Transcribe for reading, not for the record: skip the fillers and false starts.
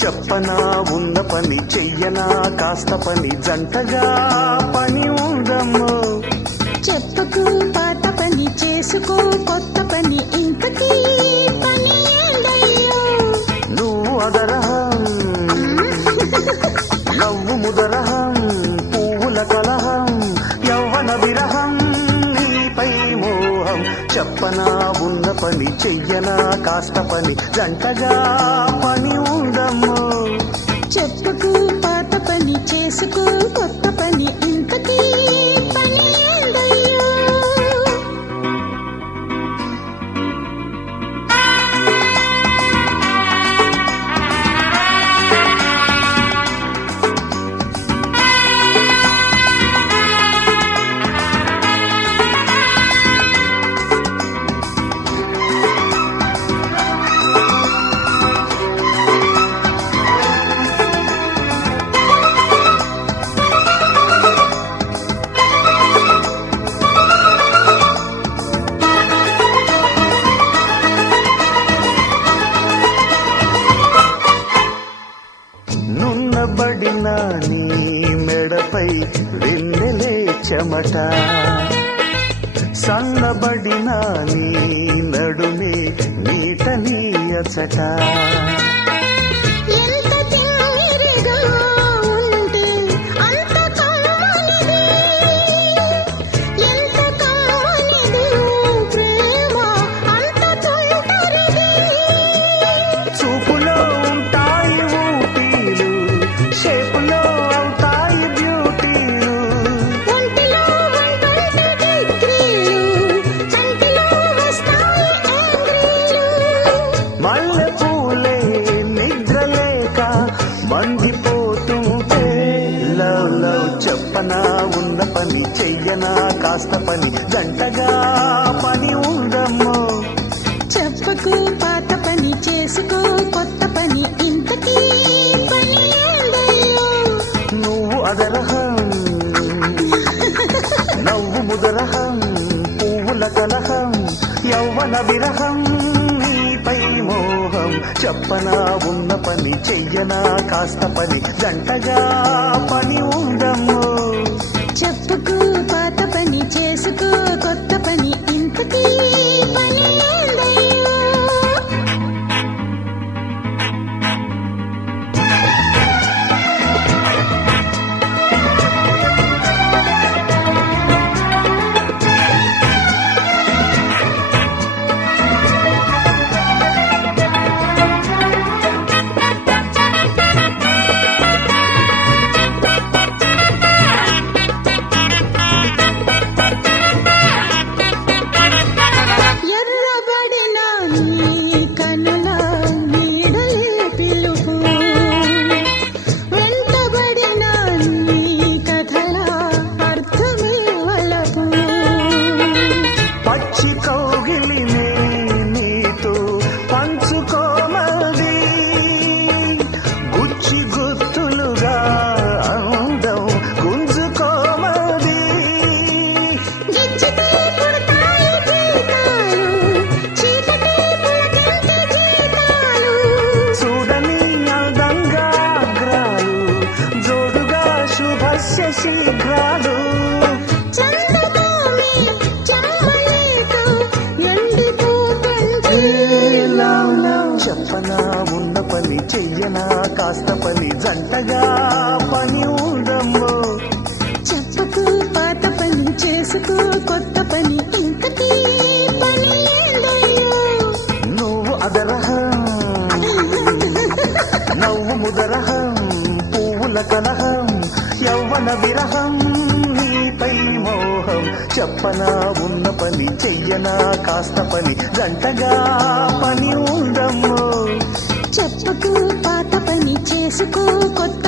చెప్పనా ఉన్న పని చెయ్యనా కాస్త పని జంటగా పని ఉందమ్మో. చెప్పకు పాత పని చేసుకో కొత్త పని ఇంతకీ పని ఏందయ్యో. నువ్వు అదరహం నవ్వు ముదరహం పువ్వుల కలహం యవ్వన విరహం నీపై మోహం. చెప్పనా ఉన్న పని చెయ్యనా కాస్త పని జంటగా పని ఉందమ్మో. చెప్పకు పాత పని చేసుకో కొత్త పని ఇంతకీ పని ఏందయ్యో. నున్నబడిన నీ మెడపై వెన్నెలే చెమట, సన్నబడిన నీ నడుమే నీటని అచట. ఎంత తిమ్మిరిగా ఉంటే అంత కమ్మనిది, ఎంత కమ్మనిది ప్రేమ అంత తొందరది. చూపులో ఉంటాయి ఊటీలు, షేపులో అవుతాయి బ్యూటీలు. ఒంటిలో వంటుంటే డిగ్రీలు, చంటిలో వస్తాయి యాంగ్రీలు. మల్లె పూలే నిద్రలేక మండిపోతుంటే లవ్ లవ్. చెప్పనా ఉన్న పని చెయ్యనా కాస్త పని జంటగా పని ఉందమ్మో. చెప్పకు పాత పని చేసుకో కొత్త పని ఇంతకీ పని ఏందయ్యో. నువ్వు అదరహం నవ్వు ముదరహం పువ్వుల కలహం యవ్వన విరహం నీపై మోహం. చెప్పనా ఉన్న పని చెయ్యనా కాస్త పని జంటగా పని ఉందమ్మో. చెప్పకు పాత పని చేసుకో కొత్త పని ఇంతకీ పని ఏందయ్యో. ఎర్రబడిన నీ కనుల నీడలే పిలుపు, వెంటబడిన నీ కథల అర్థమే వలపు. పచ్చి కౌగిలినే నీతో పంచుకోమది, గుచ్చి గుర్తులుగా అందం గుంజుకోమది. గిచ్చితే పుడతాయి గీతాలు, చీకటే పులకించే జీతాలు. చూడని అందంగా అగ్రాలు జోడుగా శుభస్య శీఘ్రాలు. చందమామి చెమ్మలేక ఎండిపోతుంటే లవ్ లవ్. చెప్పనా ఉన్న పని చెయ్యనా కాస్త పని జంటగా పని ఉందమ్మో. చెప్పకు పాత పని చేసుకో కొత్త పని ఇంతకీ పని ఏందయ్యో. నువ్వు అదరహం నవ్వు ముదరహం పువ్వుల కలహం యవ్వన విరహం నీపై మోహం. చెప్పనా ఉన్న పని చెయ్యనా కాస్త పని జంటగా పని ఉందమ్మో. చెప్పకు పాత పని చేసుకో కొత్త